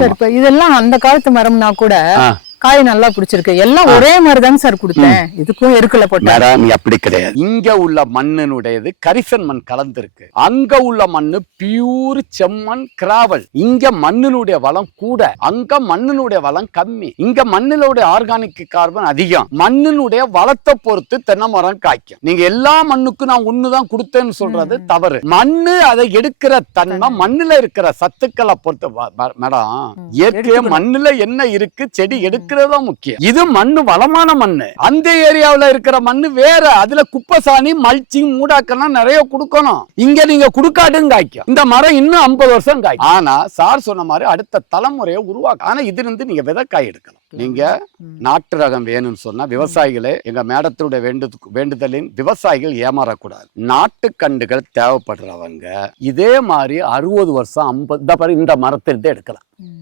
Sir இப்ப இதெல்லாம் அந்த காலத்து மரம்னா கூட காய் நல்லா பிடிச்சிருக்கு. எல்லாம் ஒரே மாதிரி தாங்க சார் கொடுத்தேன். இதுக்கும் எருக்கல போட்டேன். அப்படி கிடையாது. இங்க உள்ள மண்ணினுடையது கரிசன் மண் கலந்துருக்கு. அங்க உள்ள மண்ணு பியூர் செம்மண் கிராவல். இங்க மண்ணினுடைய வளம் கூட, அங்க மண்ணினுடைய வளம் கம்மி. இங்க மண்ணினுடைய ஆர்கானிக் கார்பன் அதிகம். மண்ணினுடைய வளத்தை பொறுத்து தென்னை மரம் காய்க்கும். நீங்க எல்லா மண்ணுக்கும் நான் ஒண்ணுதான் கொடுத்தேன்னு சொல்றது தவறு. மண்ணு அதை எடுக்கிற தன்மை, மண்ணுல இருக்கிற சத்துக்களை பொறுத்து. மேடம், இயற்கை மண்ணுல என்ன இருக்கு, செடி எடுக்க முக்கியம். இது மண்ணு வளமான மண்ணு. அந்த ஏரியாவில் இருக்கிற மண்ணு வேற. அதுல குப்பசாணி, மல்ச்சிங், மூடாக்கெல்லாம் நிறைய கொடுக்கணும். இங்க நீங்க குடுக்காட்டும் காய்க்கும். இந்த மரம் இன்னும் 50 வருஷம் காய்க்கும். ஆனா சார் சொன்ன மாதிரி அடுத்த தலைமுறையை உருவாக்கும். ஆனா இது இருந்து நீங்க விதைக்காய் எடுக்கலாம். நீங்க நாட்டு ரகம் வேணும்னு சொன்னா விவசாயிகளே, எங்க மேடத்துடைய வேண்டுதலின் விவசாயிகள் ஏமாறக்கூடாது. நாட்டு கண்டுகள் தேவைப்படுறவங்க இதே மாதிரி 60 வருஷம் 50 இந்த மரத்திலிருந்து எடுக்கலாம்.